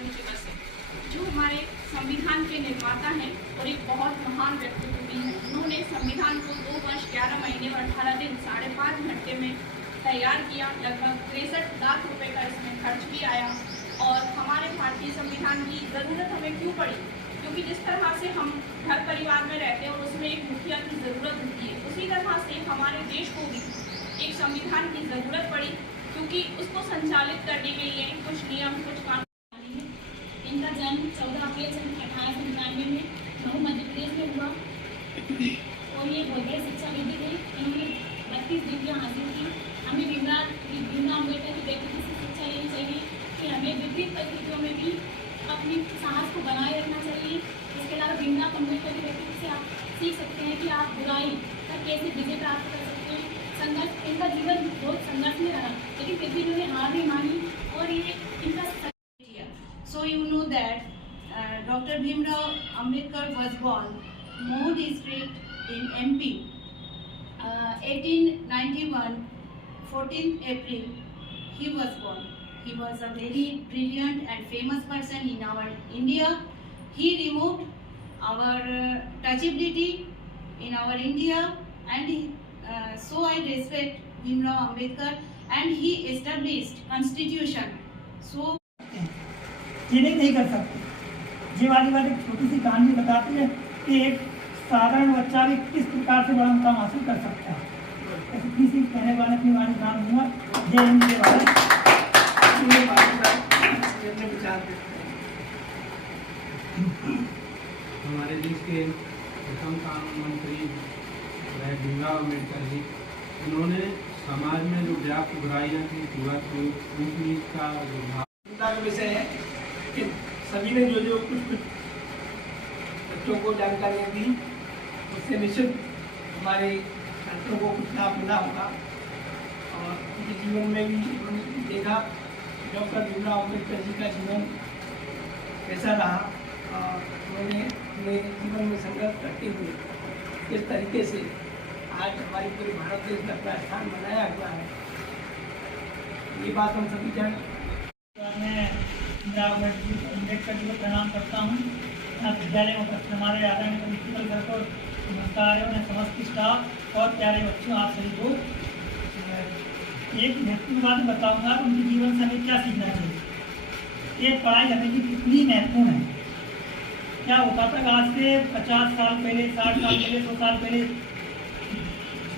नीचे बसे, जो हमारे संविधान के निर्माता हैं और एक बहुत महान व्यक्तित्व भी हैं। उन्होंने संविधान को 2 वर्ष 11 महीने और 18 दिन 5.5 घंटे में तैयार किया। लगभग 63 लाख रुपए का इसमें खर्च भी आया। और हमारे भारतीय संविधान की ज़रूरत हमें क्यों पड़ी? क्योंकि जिस तरह से हम घर परिवार में रहते हैं और उसमें एक मुखिया की ज़रूरत होती है, उसी तरह से हमारे देश को भी एक संविधान की ज़रूरत पड़ी, क्योंकि उसको संचालित करने के लिए कुछ नियम, कुछ कानून। इनका जन्म 14 अप्रैल 1899 में मऊ मध्य प्रदेश में हुआ और ये बहुत बड़े शिक्षाविद थे। इन्होंने 32 डिग्रियाँ हासिल की। हमें भीमराव अम्बेडकर की व्यक्ति से शिक्षा लेनी चाहिए कि हमें विपरीत परिस्थितियों में भी अपनी साहस को बनाए रखना चाहिए। इसके अलावा भीमराव अम्बेडकर की व्यक्ति से आप सीख सकते हैं कि आप बुराई पर कैसे विजय प्राप्त कर सकते हैं। संघर्ष, इनका जीवन बहुत संघर्ष में रहा, लेकिन फिर भी इन्होंने हार नहीं मानी और ये इनका। So you know that Dr. Bhimrao Ambedkar was born Mohur district in MP, 1891, 14th April. He was born. He was a very brilliant and famous person in our India. He removed our touchability in our India, and so I respect Bhimrao Ambedkar, and he established constitution. So ये नहीं कर सकते। ये वाली बात एक छोटी सी कहानी बताती है कि एक साधारण बच्चा भी किस प्रकार से बड़ा मुकाम हासिल कर सकता है। इतनी सी कहने वाले अपनी वाणी नाम दूंगा। जय हिंद, जय भारत। हमारे देश के प्रथम कानून मंत्री भीमराव अम्बेडकर जी, उन्होंने समाज में जो व्याप्त बुराइयां थी, ऊंच नीच का चिंता का विषय है कि सभी ने जो कुछ बच्चों को जानकारी दी, उससे निश्चित हमारे छात्रों को कुछ लाभ मिला होगा। और उनके जीवन में भी उन्होंने देखा डॉक्टर भीमराव अम्बेडकर जी का जीवन कैसा रहा। उन्होंने अपने जीवन में संघर्ष करते हुए किस तरीके से आज हमारे पूरे भारत देश में अपना स्थान बनाया हुआ है, ये बात हम सभी जान। मैं अम्बेडकर जी को प्रणाम करता हूँ। यहाँ विद्यालय में उपस्थित हमारे आदरणीय प्रिंसिपल सर को नमस्कार है, समस्त स्टाफ और प्यारे बच्चों, आप सभी को एक महत्वपूर्ण बात बताऊँगा। उनके जीवन से हमें क्या सीखना चाहिए। ये पढ़ाई हमें की कितनी महत्वपूर्ण है। क्या होता था आज से 50 साल पहले, 60 साल पहले, 100 साल पहले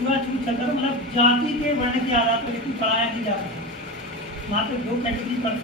छुआछूत चलता था, मतलब जाति के वर्ण के आधार पर व्यक्ति पढ़ाया नहीं जाता था। मात्र 2 कैटेगरी पर